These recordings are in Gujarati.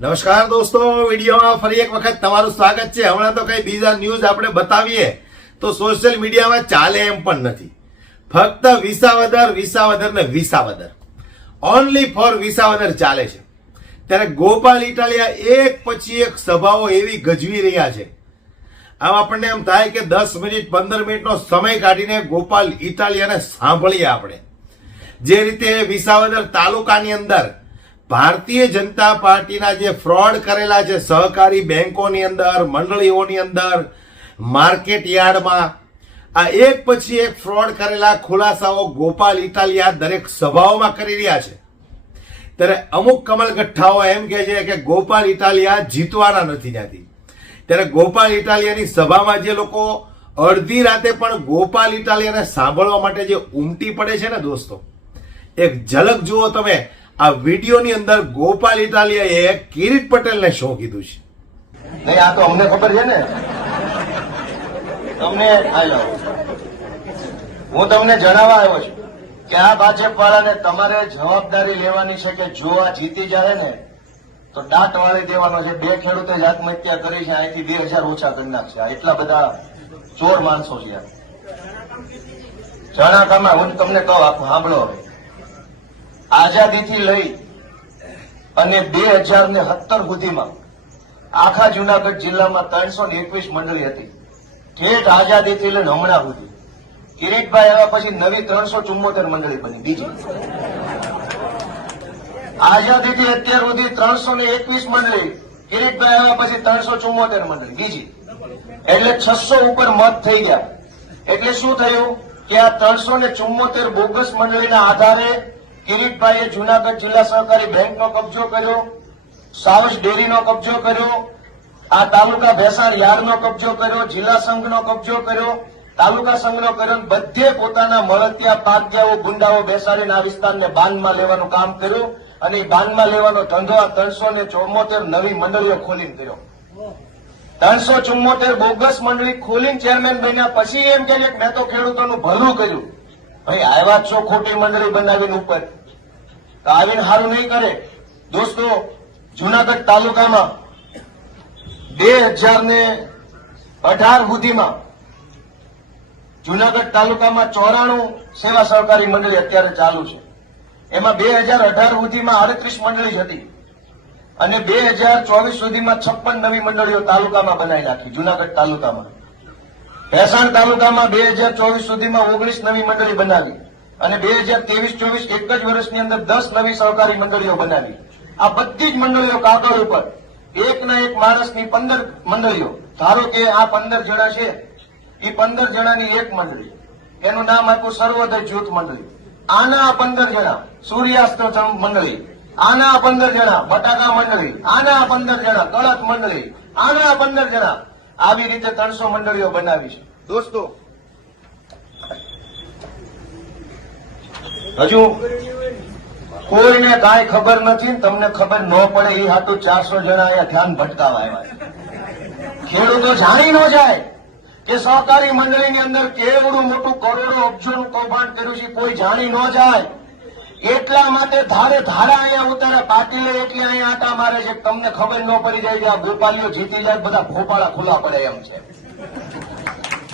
નમસ્કાર દોસ્તો, વિડીયોમાં ફરી એક વખત તમારું સ્વાગત છે। હમણાં તો કઈ બીજા ન્યૂઝ આપણે બતાવીએ તો સોશિયલ મીડિયામાં ચાલે એમ પણ નથી। ફક્ત વિસાવદર ને વિસાવદર, ઓનલી ફોર વિસાવદર ચાલે છે। ત્યારે ગોપાલ ઇટાલિયા એક પછી એક સભાઓ એવી ગજવી રહ્યા છે, આમ આપણને એમ થાય કે 10 મિનિટ 15 મિનિટનો સમય કાઢીને ગોપાલ ઇટાલિયાને સાંભળીએ આપણે। જે રીતે વિસાવદર તાલુકાની અંદર ભારતીય જનતા પાર્ટીના જે ફ્રોડ કરેલા છે સહકારી બેંકોની અંદર, મંડળીઓની અંદર, માર્કેટ યાર્ડમાં, આ એક પછી એક ફ્રોડ કરેલા ખુલાસાઓ ગોપાલ ઇટાલિયા દરેક સભાઓમાં કરી રહ્યા છે। ત્યારે અમુક કમલગઠ્ઠાઓ એમ કહે છે કે ગોપાલ ઇટાલિયા જીતવાના નથી ત્યાંથી। ત્યારે ગોપાલ ઇટાલિયાની સભામાં જે લોકો અડધી રાતે પણ ગોપાલ ઇટાલિયાને સાંભળવા માટે જે ઉમટી પડે છે ને દોસ્તો, એક ઝલક જુઓ તમે આ વિડીયોની અંદર। ગોપાલ ઇટાલિયાએ કિરીટ પટેલને શું કીધું છે? નહીં, આ તો અમને ખબર છે ને। હું તમને જણાવવા આવ્યો છું કે આ ભાજપ વાળાને તમારે જવાબદારી લેવાની છે કે જો આ જીતી જાય ને તો દાંત વાળી દેવાનો છે। 2 ખેડૂતે જ આત્મહત્યા કરી છે, અહીંથી 2000 ઓછા કરી નાખશે। એટલા બધા ચોર માણસો છે। જણાકામાં હું તમને કહું, આપ સાંભળો। આઝાદીથી લઈ અને 2017 સુધીમાં આખા જુનાગઢ જિલ્લામાં 321 મંડળી હતી। ઠેઠ આઝાદીથી લઈને હમણાં સુધી કિરીટભાઈ આવ્યા પછી નવી 374 મંડળી બની। બીજી આઝાદીથી અત્યાર સુધી 321 મંડળી, કિરીટભાઈ આવ્યા પછી 374 મંડળી બીજી, એટલે 600 ઉપર મત થઈ ગયા। એટલે શું થયું કે આ 374 બોગસ મંડળીના આધારે કિરીટભાઈએ જુનાગઢ જિલ્લા સહકારી બેંકનો કબજો કર્યો, સાવજ ડેરીનો કબજો કર્યો, આ તાલુકા ભેસાણ યાર્ડનો કબજો કર્યો, જિલ્લા સંઘનો કબજો કર્યો, તાલુકા સંઘનો કર્યો। બધે પોતાના મળતિયા પાગ્યાઓ ગુંડાઓ બેસાડીને આ વિસ્તારને બાનમાં લેવાનું કામ કર્યું અને એ બાનમાં લેવાનો ધંધો આ 374 નવી મંડળીઓ ખોલીને કર્યો। 374 બોગસ મંડળી ખોલીને ચેરમેન બન્યા। પછી એમ કે મેં તો ખેડૂતોનું ભલું કર્યું। ભાઈ આવ્યા છો ખોટી મંડળી બનાવીને ઉપર, તો આવીને સારું નહીં કરે। દોસ્તો, જુનાગઢ તાલુકામાં 2018 સુધીમાં જુનાગઢ તાલુકામાં 94 સેવા સહકારી મંડળી અત્યારે ચાલુ છે। એમાં 2018 સુધીમાં 38 મંડળી જ હતી અને 2024 સુધીમાં 56 નવી મંડળીઓ તાલુકામાં બનાવી નાખી। જુનાગઢ તાલુકામાં ભેસાણ તાલુકામાં 2024 સુધીમાં 19 નવી મંડળી બનાવી અને 2023-24 એક જ વર્ષની અંદર 10 નવી સહકારી મંડળીઓ બનાવી। આ બધી જ મંડળીઓ કાગળ ઉપર એકના એક માણસની 15 મંડળીઓ, ધારો કે આ 15 જણા છે, એ 15 જણાની એક મંડળી, એનું નામ આપ્યું સર્વોદય જૂથ મંડળી। આના 15 જણા સૂર્યાસ્ત મંડળી, આના 15 જણા બટાકા મંડળી, આના 15 જણા કળત મંડળી, આના 15 જણા, આવી રીતે 300 મંડળીઓ બનાવી છે। દોસ્તો, હજુ કોઈને કાંઈ ખબર નથી, તમને ખબર ન પડે એ હાટું 400 જણા અહીંયા ધ્યાન ભટકાવા આવ્યા છે। ખેડૂતો જાણી ન જાય કે સહકારી મંડળીની અંદર કેવડું મોટું કરોડો અબજોનું કૌભાંડ કર્યું છે, કોઈ જાણી ન જાય એટલા માટે ધારે ધારા અહીંયા ઉતારે। પાટીલે એટલે અહીંયા આટા મારે છે, તમને ખબર ન પડી જાય કે આ ગોપાલીઓ જીતી જાય, બધા ભોપાળા ખુલ્લા પડે એમ છે।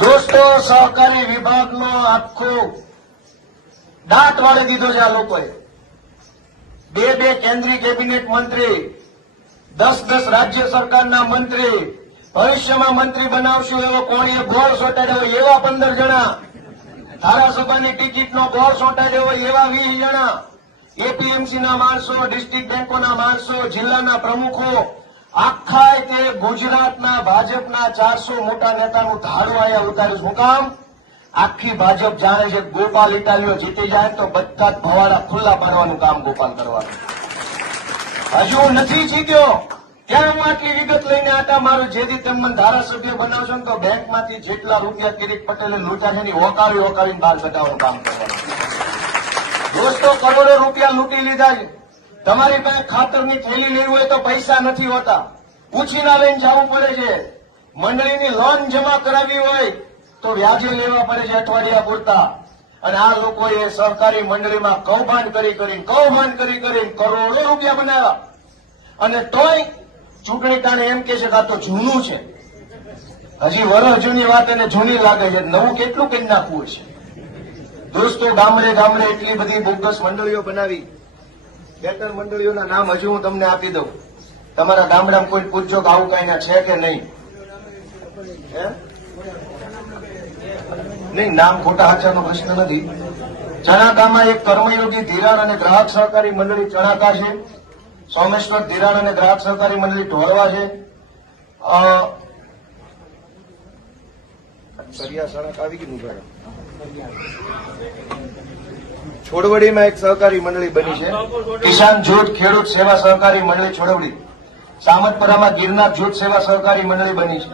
દોસ્તો, સહકારી વિભાગનો આખો દાંત વાળી દીધો છે આ લોકોએ। 2 કેન્દ્રીય કેબિનેટ મંત્રી, 10 રાજ્ય સરકારના મંત્રી, ભવિષ્યમાં મંત્રી બનાવશું એવો કોણીએ ગોળ સોટાડ્યો હોય એવા 15 જણા, ધારાસભાની ટિકિટનો ગોળ સોટાડ્યો હોય એવા 20 જણા, એપીએમસીના માણસો, ડિસ્ટ્રિક્ટ બેંકોના માણસો, જિલ્લાના પ્રમુખો, આખા તે ગુજરાતના ભાજપના 400 મોટા નેતાનું ધાડું અહીંયા ઉતાર્યું। શું કામ? આખી ભાજપ જાણે છે ગોપાલ ઇટાલિયો જીતી જાય તો બધા જ ભવાડા ખુલ્લા પાડવાનું કામ ગોપાલ કરવાનું। હજુ નથી જીત્યો ત્યાં હું આટલી વિગત લઈને આટા મારું। જેથી તમને ધારાસભ્ય બનાવશો ને તો બેંકમાંથી જેટલા રૂપિયા કિરીટ પટેલે લૂંટ્યા છે એની ઓકાળીને બહાર કઢાવવાનું કામ કરવાનું। દોસ્તો, કરોડો રૂપિયા લૂંટી લીધા છે। તમારી પાસે ખાતરની થેલી લેવી હોય તો પૈસા નથી હોતા, ઉછીના લઈને જવું પડે છે। મંડળીની લોન જમા કરાવી હોય તો વ્યાજે લેવા પડે છે અઠવાડિયા પૂરતા। અને આ લોકોએ સહકારી મંડળીમાં કૌભાંડ કરી કરોડો રૂપિયા બનાવ્યા। અને તોય ચૂંટણી ટાણે એમ કે છે કે આ તો જૂનું છે. હજી વર્ષ જૂની વાત એને જૂની લાગે છે. નવું કેટલું કરી નાખવું છે. દોસ્તો, ગામડે ગામડે એટલી બધી બોગસ મંડળીઓ બનાવી. બે ત્રણ મંડળીઓના નામ હજુ હું તમને આપી દઉં. તમારા ગામડામાં કોઈ પૂછજો કે આવું કઈ છે કે નહીં. નહીં, નામ ખોટા હાચાનો પ્રશ્ન નથી. ચણાકામાં એક કર્મયોગી ધિરાણ અને ગ્રાહક સહકારી મંડળી ચણાકા છે. સોમેશ્વર ધિરાણ અને ગ્રાહક સહકારી મંડળી ઢોરવા છે. છોડવડીમાં એક સહકારી મંડળી બની છે. કિસાન જૂથ ખેડૂત સેવા સહકારી મંડળી છોડવડી. સામતપરામાં ગિરનાર જૂથ સેવા સહકારી મંડળી બની છે.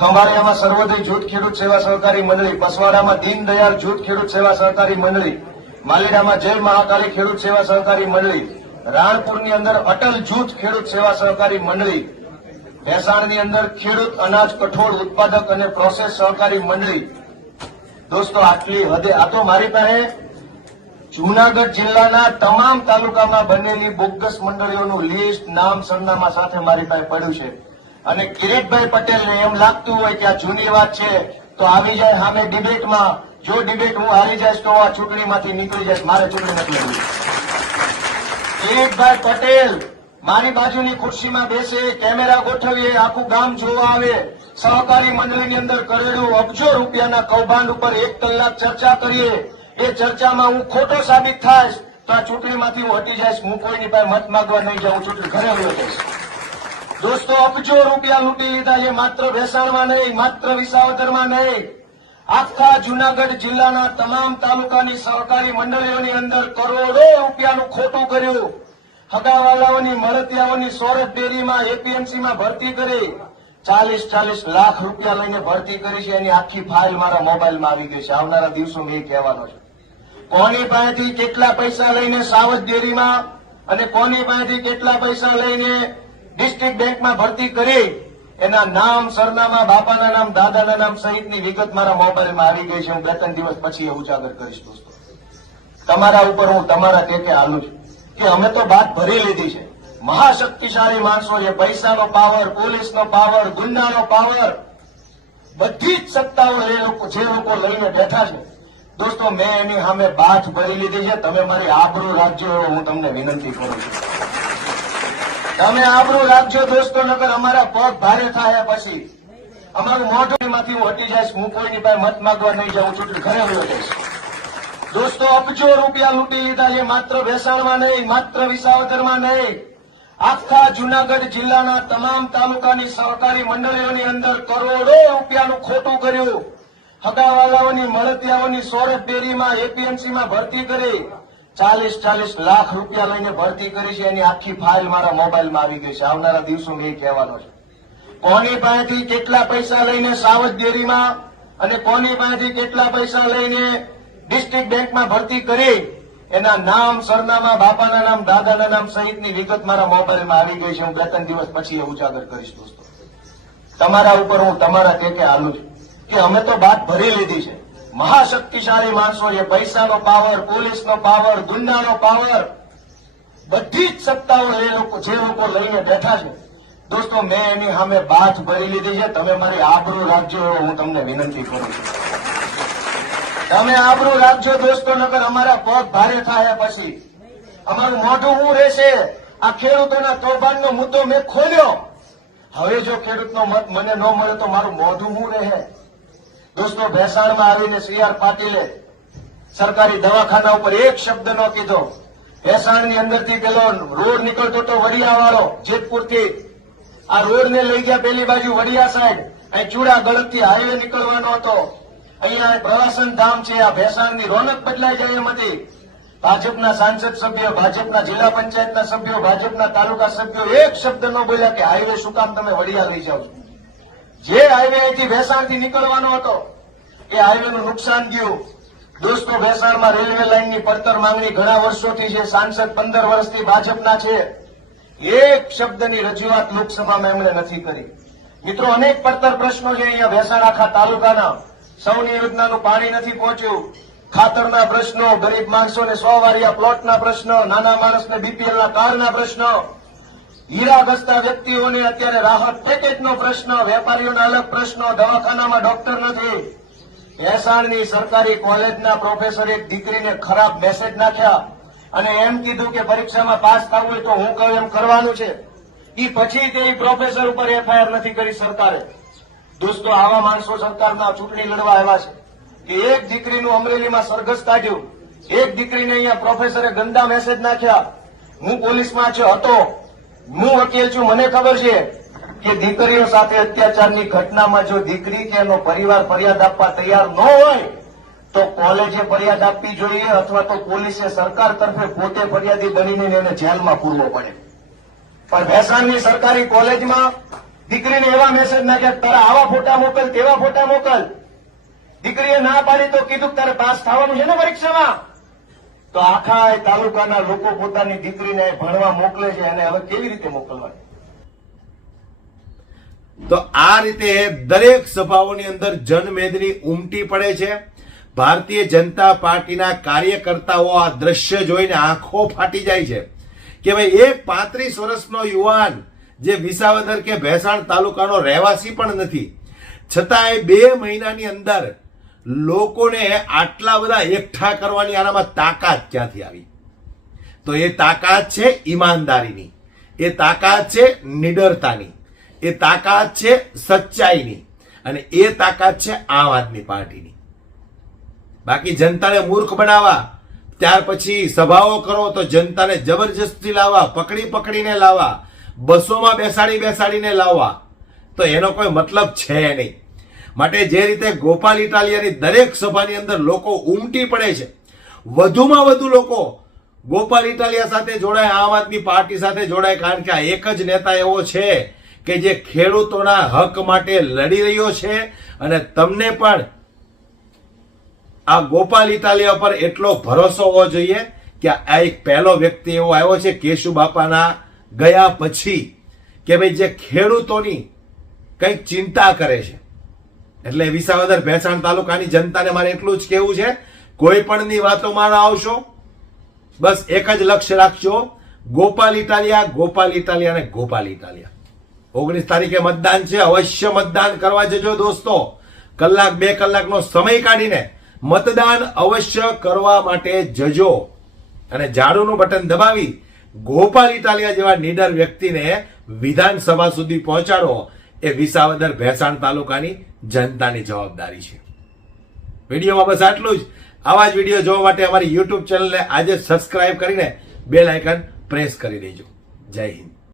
ખંભાળિયામાં સર્વોદય જૂથ ખેડૂત સેવા સહકારી મંડળી, બસવાડામાં દીનદયાળ જૂથ ખેડૂત સેવા સહકારી મંડળી, માલીડામાં જય મહાકાળી ખેડૂત સેવા સહકારી મંડળી, રાણપુરની અંદર અટલ જૂથ ખેડૂત સેવા સહકારી મંડળી, ભેસાણની અંદર ખેડૂત અનાજ કઠોળ ઉત્પાદક અને પ્રોસેસ સહકારી મંડળી. દોસ્તો, આટલી હદે આ તો મારી પાસે જૂનાગઢ જિલ્લાના તમામ તાલુકામાં બનેલી બોગસ મંડળીઓનું લિસ્ટ નામ સરનામા સાથે મારી પાસે પડ્યું છે. અને કિરીટભાઈ પટેલને એમ લાગતું હોય કે આ જૂની વાત છે તો આવી જાય સામે ડિબેટમાં. જો ડિબેટ હું હારી જઈશ તો આ ચૂંટણીમાંથી નીકળી જઈશ. મારે ચૂંટણી નથી લડવી. કિરીટભાઈ પટેલ મારી બાજુની ખુરશીમાં બેસે, કેમેરા ગોઠવીએ, આખું ગામ જોવા આવે, સહકારી મંડળીની અંદર કરેલું અબજો રૂપિયાના કૌભાંડ ઉપર 1 કલાક ચર્ચા કરીએ. એ ચર્ચામાં હું ખોટો સાબિત થાઈશ તો આ ચૂંટણીમાંથી હું હટી જઈશ. હું કોઈની પાસે મત માંગવા નહીં જાઉં. ચૂંટણી ઘરે વયો જઈશ. દોસ્તો, અબજો રૂપિયા લૂંટી લીધા છે. માત્ર ભેસાણમાં નહીં, માત્ર વિસાવદરમાં નહીં, આખા જૂનાગઢ જિલ્લાના તમામ તાલુકાની સહકારી મંડળીઓની અંદર કરોડો રૂપિયાનું ખોટું કર્યું. હગાવાલાઓની મળતિયાઓની સોરઠ ડેરીમાં એપીએમસીમાં ભરતી કરી 40 લાખ રૂપિયા લઈને ભરતી કરી છે. એની આખી ફાઇલ મારા મોબાઈલમાં આવી ગઈ છે. આવનારા દિવસોમાં એ કહેવાનો છે. કોની પાસેથી કેટલા પૈસા લઈને સાવજ ડેરીમાં અને કોની પાસેથી કેટલા પૈસા લઈને ડિસ્ટ્રિક્ટ બેંકમાં ભરતી કરી, એના નામ, સરનામા, બાપાના નામ, દાદાના નામ સહિતની વિગત મારા મોબાઈલમાં આવી ગઈ છે. હું 2-3 દિવસ પછી એ ઉજાગર કરીશ. દોસ્તો, તમારા ઉપર હું તમારા ટેકે હાલું છું કે અમે તો વાત ભરી લીધી છે. મહાશક્તિશાળી માણસો છે. પૈસાનો પાવર, પોલીસનો પાવર, ગુંડાનો પાવર, બધી જ સત્તાઓ જે લોકો લઈને બેઠા છે. દોસ્તો, મેં એની સામે બાથ ભરી લીધી છે. તમે મારી આબરૂ રાખજો એવો હું તમને વિનંતી કરું છું. તમે આબરૂ રાખજો દોસ્તો, નકર અમારા પગ ભારે થાય. પછી અમારું મોઢુંમાંથી હું હટી જઈશ. હું કોઈની પાસે મત માંગવા નહીં જાઉં. ચૂંટણી ઘરે વયો જઈશ. દોસ્તો, અબજો રૂપિયા લૂંટી લીધા છે. માત્ર ભેસાણમાં નહીં, માત્ર વિસાવદરમાં નહીં, આખા જૂનાગઢ જિલ્લાના તમામ તાલુકાની સહકારી મંડળીઓની અંદર કરોડો રૂપિયાનું ખોટું કર્યું. હગાવાલાઓની મળતિયાઓની સોરઠ ડેરીમાં એપીએમસીમાં ભરતી કરી 40 લાખ રૂપિયા લઈને ભરતી કરી છે. એની આખી ફાઇલ મારા મોબાઈલમાં આવી ગઈ છે. આવનારા દિવસોમાં એ કહેવાનો છે. કોની પાસેથી કેટલા પૈસા લઈને સાવજ ડેરીમાં અને કોની પાસેથી કેટલા પૈસા લઈને ડિસ્ટ્રિક્ટ બેંકમાં ભરતી કરી, એના નામ, સરનામા, બાપાના નામ, દાદાના નામ સહિતની વિગત મારા મોબાઈલમાં આવી ગઈ છે. હું 2-3 દિવસ પછી એ ઉજાગર કરીશ. દોસ્તો, તમારા ઉપર હું તમારા ટેકે હાલું છું કે અમે તો વાત ભરી લીધી છે. મહાશક્તિશાળી માણસો છે. પૈસાનો પાવર, પોલીસનો પાવર, ગુંડાનો પાવર, બધી જ સત્તાઓ જે લોકો લઈને બેઠા છે. દોસ્તો, મેં એની સામે બાથ ભરી લીધી છે. તમે મારી આબરૂ રાખજો એવો હું તમને વિનંતી કરું છું. તમે આબરૂ રાખજો દોસ્તો, નકર અમારા પગ ભારે થાય. પછી અમારું મોઢું શું રહેશે? આ ખેડૂતોના કૌભાંડનો મુદ્દો મેં ખોલ્યો. હવે જો ખેડૂતનો મત મને ન મળે તો મારું મોઢું શું રહે? દોસ્તો, ભેસાણમાં આવીને CR પાટીલે સરકારી દવાખાના ઉપર એક શબ્દ ન કીધો. ભેસાણની અંદરથી પેલો રોડ નીકળતો હતો વડિયાવાળો, જેતપુરથી. આ રોડને લઈ ગયા પેલી બાજુ વડિયા સાઈડ. અહીં ચૂડા ગળતથી હાઈવે નીકળવાનો હતો. અહીંયા પ્રવાસન ધામ છે. આ ભેસાણની રોનક બદલાઈ જાય એમ હતી. ભાજપના સાંસદ સભ્ય, ભાજપના જિલ્લા પંચાયતના સભ્યો, ભાજપના તાલુકા સભ્યો એક શબ્દ ન બોલ્યા કે હાઈવે શું કામ તમે વડિયા લઈ જાઓ છો. જે હાઈવે અહીંથી ભેસાણથી નીકળવાનો હતો એ હાઈવેનું નુકસાન ગયું. દોસ્તો, ભેસાણમાં રેલવે લાઇનની પડતર માંગણી ઘણા વર્ષોથી છે. સાંસદ 15 વર્ષથી ભાજપના છે. એક શબ્દની રજૂઆત લોકસભામાં એમણે નથી કરી. મિત્રો, અનેક પડતર પ્રશ્નો છે અહીંયા ભેસાણ આખા તાલુકાના. સૌની યોજનાનું પાણી નથી પહોંચ્યું. ખાતરના પ્રશ્નો, ગરીબ માણસોને 100 વારિયા પ્લોટના પ્રશ્નો, નાના માણસને BPLના કાર્ડના પ્રશ્નો. હીરા ઘસતા વ્યક્તિઓને અત્યારે રાહત પેકેજનો પ્રશ્ન, વેપારીઓના અલગ પ્રશ્નો, દવાખાનામાં ડોક્ટર નથી. ભેસાણની સરકારી કોલેજના પ્રોફેસરે એક દીકરીને ખરાબ મેસેજ નાખ્યા અને એમ કીધું કે પરીક્ષામાં પાસ થવું હોય તો હું કહું એમ કરવાનું છે. એ પછી તે પ્રોફેસર ઉપર એફઆઈઆર નથી કરી સરકારે. દોસ્તો, આવા માણસો સરકારના ચૂંટણી લડવા આવ્યા છે કે એક દીકરીનું અમરેલીમાં સરઘસ કાઢ્યું, એક દીકરીને અહીંયા પ્રોફેસરે ગંદા મેસેજ નાખ્યા. હું પોલીસમાં હતો, હું વકીલ છું, મને ખબર છે કે દીકરીઓ સાથે અત્યાચારની ઘટનામાં જો દીકરી કે એનો પરિવાર ફરિયાદ આપવા તૈયાર ન હોય તો કોલેજે ફરિયાદ આપવી જોઈએ અથવા તો પોલીસે સરકાર તરફે પોતે ફરિયાદી બનીને એને જેલમાં પૂરવો પડે. પણ ભેસાણની સરકારી કોલેજમાં દીકરીને એવા મેસેજ નાખ્યા, તારા આવા ફોટા મોકલ, તેવા ફોટા મોકલ. દીકરીએ ના પાડી તો કીધું કે તારે પાસ થવાનું છે ને પરીક્ષામાં. તો આખા તાલુકાના લોકો પોતાની દીકરીને ભણવા મોકલે છે, એને હવે કેવી રીતે મોકલવાની? તો આ રીતે દરેક સભાઓની અંદર જનમેદની ઉમટી પડે છે. ભારતીય જનતા પાર્ટીના કાર્યકર્તાઓ આ દ્રશ્ય જોઈને આંખો ફાટી જાય છે કે ભાઈ એક 35 વર્ષનો યુવાન જે વિસાવદર કે ભેસાણ તાલુકાનો રહેવાસી પણ નથી, છતાંય 2 મહિનાની અંદર લોકોને આટલા બધા એકઠા કરવાની આનામાં તાકાત ક્યાંથી આવી? તો એ તાકાત છે ઈમાનદારીની, એ તાકાત છે નિડરતાની, એ તાકાત છે સચ્ચાઈની, અને એ તાકાત છે આમ આદમી પાર્ટીની. બાકી જનતાને મૂર્ખ બનાવવા, ત્યાર પછી સભાઓ કરો તો જનતાને જબરજસ્તી લાવવા, પકડી પકડીને લાવવા, બસોમાં બેસાડીને લાવવા, તો એનો કોઈ મતલબ છે નહીં. માટે જે રીતે ગોપાલ ઇટાલિયાની દરેક સભાની અંદર લોકો ઉમટી પડે છે, વધુમાં વધુ લોકો ગોપાલ ઇટાલિયા સાથે જોડાય, આમ આદમી પાર્ટી સાથે જોડાય, કારણ કે આ એક જ નેતા એવો છે કે જે ખેડૂતોના હક માટે લડી રહ્યો છે. અને તમને પણ આ ગોપાલ ઇટાલિયા પર એટલો ભરોસો હોવો જોઈએ કે આ એક પહેલો વ્યક્તિ એવો આવ્યો છે કેશુ બાપાના ગયા પછી કે ભાઈ જે ખેડૂતોની કંઈક ચિંતા કરે છે. એટલે વિસાવદર ભેસાણ તાલુકાની જનતાને મારે એટલું જ કહેવું છે, કોઈ પણની વાતોમાં ના આવશો. બસ એક જ લક્ષ્ય રાખજો, ગોપાલ ઇટાલિયા, ગોપાલ ઇટાલિયા અને ગોપાલ ઇટાલિયા. 19 તારીખે મતદાન છે, અવશ્ય મતદાન કરવા જજો દોસ્તો. 1-2 કલાકનો સમય કાઢીને મતદાન અવશ્ય કરવા માટે જજો અને ઝાડુનું બટન દબાવી ગોપાલ ઇટાલિયા જેવા નીડર વ્યક્તિને વિધાનસભા સુધી પહોંચાડો. એ વિસાવદર ભેસાણ તાલુકાની જનતાની જવાબદારી છે. વિડીયોમાં બસ આટલું જ. આવા જ વિડીયો જોવા માટે અમારી યુટ્યુબ ચેનલને આજે સબસ્ક્રાઇબ કરીને બેલ આઇકન પ્રેસ કરી દેજો. જય હિન્દ.